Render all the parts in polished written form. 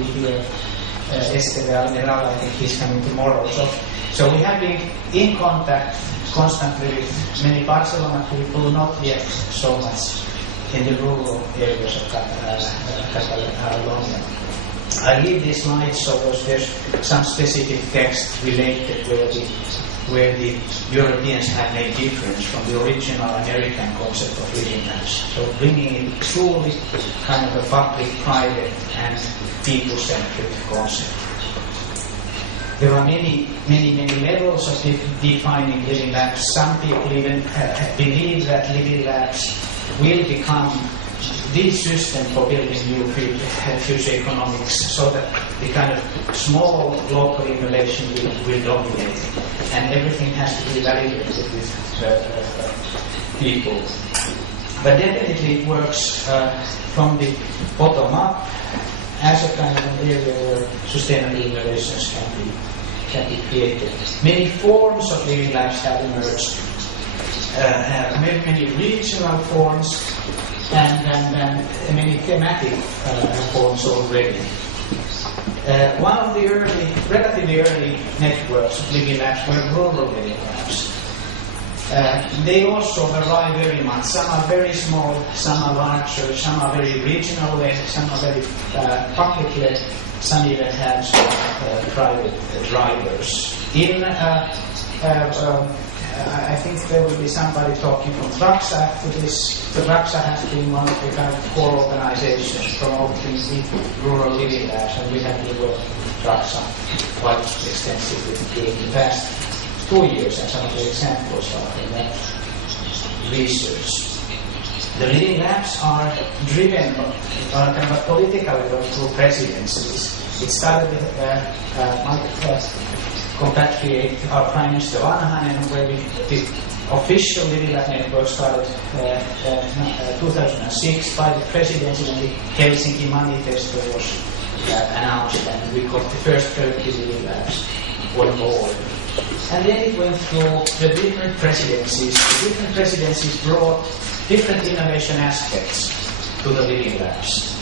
be here. Esteve Almirala, I think he's coming tomorrow. So we have been in contact constantly with many Barcelona people, not yet so much in the rural areas of Catalonia. I leave these slides so there's some specific text related where the Europeans have made difference from the original American concept of living labs. So bringing in truly kind of a public, private and people-centric concept. There are many levels of defining living labs. Some people even believe that living labs will become the system for building new future economics, so that the kind of small local innovation will dominate, and everything has to be validated with people. But definitely it works from the bottom up as a kind of an area where sustainable innovations can be created. Many forms of living labs have emerged. Many regional forms and many thematic forms already. One of the relatively early networks of living labs were rural living labs. They also vary very much. Some are very small, some are larger, some are very regional led, some are very public led, some even have private drivers. I think there will be somebody talking from Traxa after this. The Traxa has been one of the kind of core organizations promoting the rural living labs, and we have been working with Traxa quite extensively during the past 2 years, and some of the examples are in that research. The living labs are driven on a kind of a political level through presidencies. It started with compatriate our Prime Minister Vanhanen, where the official living lab network started 2006 by the presidency, when the Helsinki Manifesto was announced, and we got the first 30 living labs on board. And then it went through the different presidencies. The different presidencies brought different innovation aspects to the living labs.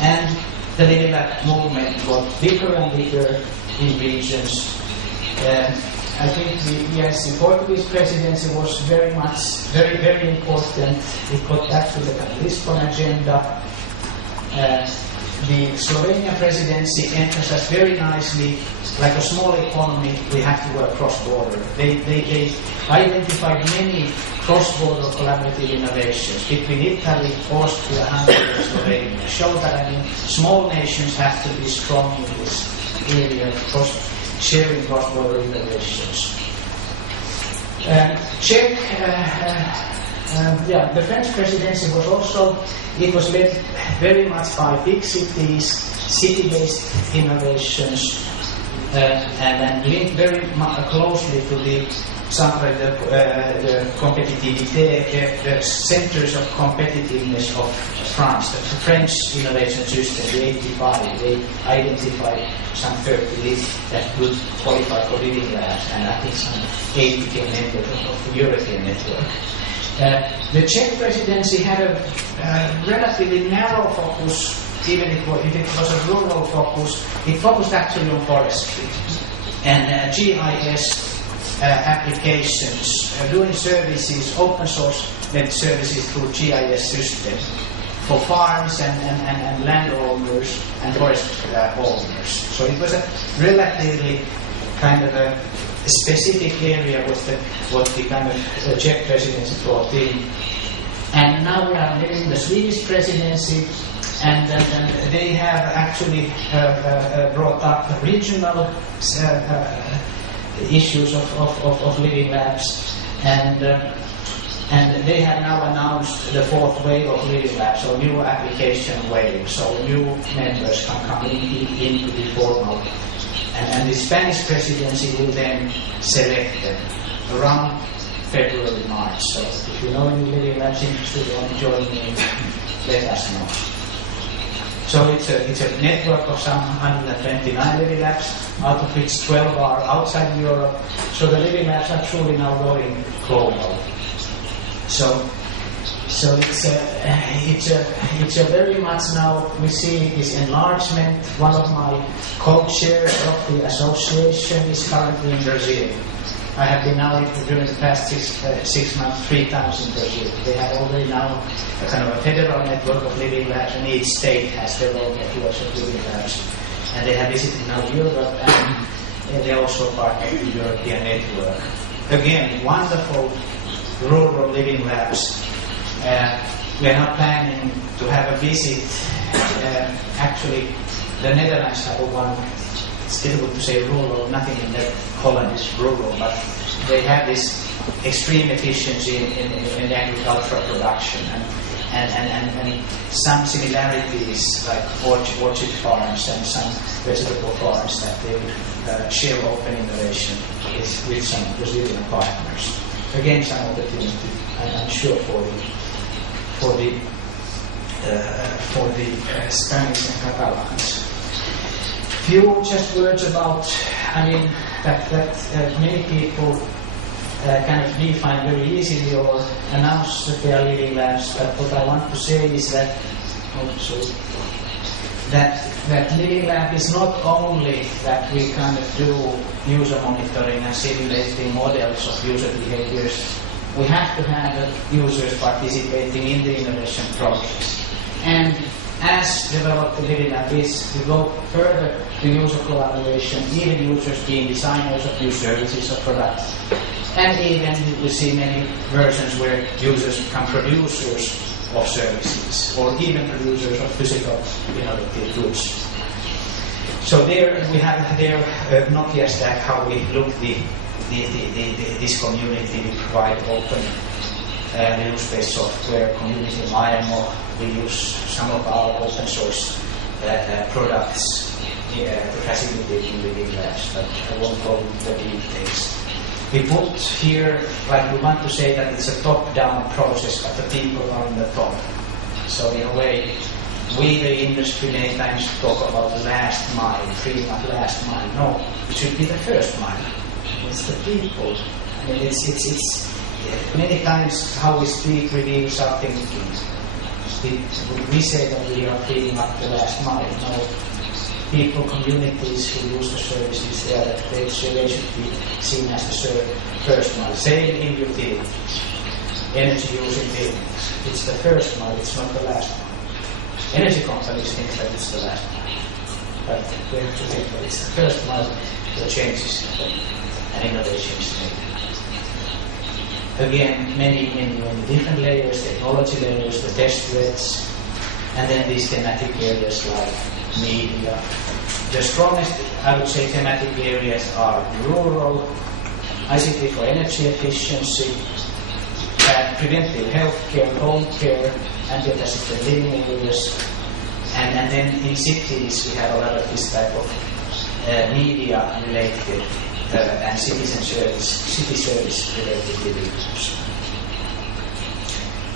And the living lab movement got bigger and bigger in regions. I think the Portuguese presidency was very important. It got back to the Lisbon agenda. The Slovenia presidency emphasized very nicely, like a small economy, we have to work cross-border. They identified many cross-border collaborative innovations between Italy, Austria, Hungary, and Slovenia. Show that small nations have to be strong in this area of sharing cross-border innovations. The French presidency was also, it was led very much by big cities, city-based innovations, and linked very closely to the competitivité, the centers of competitiveness of France. The French innovation system, the 85, they identified some 30 that would qualify for living labs, and I think some 8 became members of the European network. The Czech presidency had a relatively narrow focus, even if it was a rural focus. It focused actually on forestry and GIS applications, doing services, open source net services through GIS systems for farms and landowners and forest owners. So it was a relatively kind of a specific area what the kind of Czech presidency brought in. And now we are living the Swedish presidency, and they have actually brought up regional issues of living labs, and they have now announced the 4th wave of living labs, or new application wave, so new members can come into the formal. And the Spanish presidency will then select them around February, March. So if you know any living labs interested in joining, let us know. So it's a network of some 129 living labs, out of which 12 are outside Europe. So the living labs are truly now going global. So So it's a very much now we see this enlargement. One of my co-chairs of the association is currently in Brazil. I have been now during the past 6 months 3 times in Brazil. They have already now a kind of a federal network of living labs, and each state has their own networks of living labs. And they have visited now Europe, and they're also part of the European network. Again, wonderful rural living labs. We are now planning to have a visit. Actually, the Netherlands have one. It's difficult to say rural. Nothing in Holland is rural, but they have this extreme efficiency in agricultural production and some similarities like orchard farms and some vegetable farms that they would share open innovation with some Brazilian partners. Again, some opportunity, I'm sure, for the Spanish and Catalans. Few just words about, that many people kind of define very easily or announce that they are living labs, but what I want to say is that that living lab is not only that we kind of do user monitoring and simulating models of user behaviors. We have to have users participating in the innovation process. And as developed the living lab is, we go further to user collaboration, even users being designers of new services or products. And even we see many versions where users become producers of services, or even producers of physical innovative goods. So there we have Nokia stack, how we look this community. We provide open Linux-based software community in IMO. We use some of our open source products to facilitate in living labs, but I won't go into the details. We put here, like we want to say that it's a top-down process, but the people are on the top. So in a way, we, the industry, many times talk about the last mile, freeing up last mile. No, it should be the first mile. It's the people. I mean, it's many times how we speak reveals our thinking. We say that we are freeing up the last mile. No, people, communities who use the services, they should be seen as the first mile. Same in utilities, energy using buildings. It's the first mile, it's not the last mile. Energy companies think that it's the last mile. But we have to think that it's the first mile where changes and innovation is made. Again, many different layers, technology layers, the test beds, and then these thematic areas like media. The strongest, I would say, thematic areas are rural, ICT for energy efficiency, preventive health care, home care, ambient-assisted living areas, and then in cities we have a lot of this type of media-related and city service related living.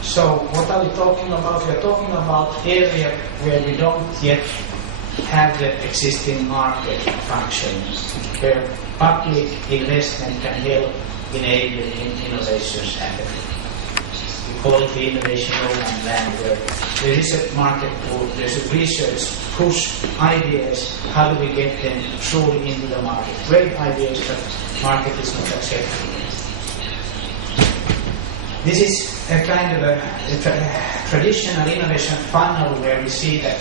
So what are we talking about? We are talking about area where we don't yet have the existing market functioning, where public investment can help enable innovations happen. We call it the innovation no-man land, where there is a market pool, there's a research push ideas, how do we get them truly into the market? Great ideas, but market is not accepting. This is a kind of a traditional innovation funnel where we see that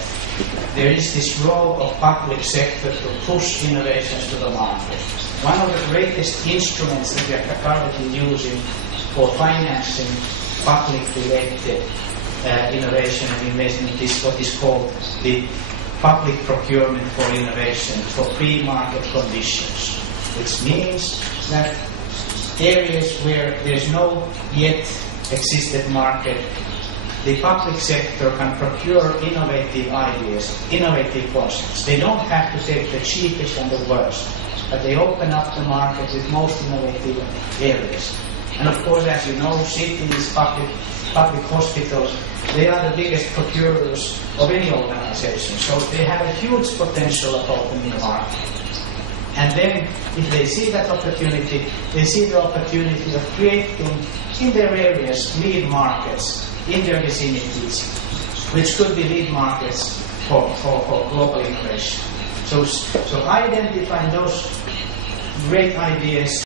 there is this role of public sector to push innovations to the market. One of the greatest instruments that we are currently using for financing public-related innovation and investment is what is called the public procurement for innovation for pre-market conditions, which means that areas where there's no yet existed market, the public sector can procure innovative ideas, innovative concepts. They don't have to take the cheapest and the worst, but they open up the market with most innovative areas. And of course, as you know, cities, public hospitals, they are the biggest procurers of any organization. So they have a huge potential of opening the market. And then, if they see that opportunity, they see the opportunity of creating in their areas lead markets in their vicinities, which could be lead markets for global innovation. So identifying those great ideas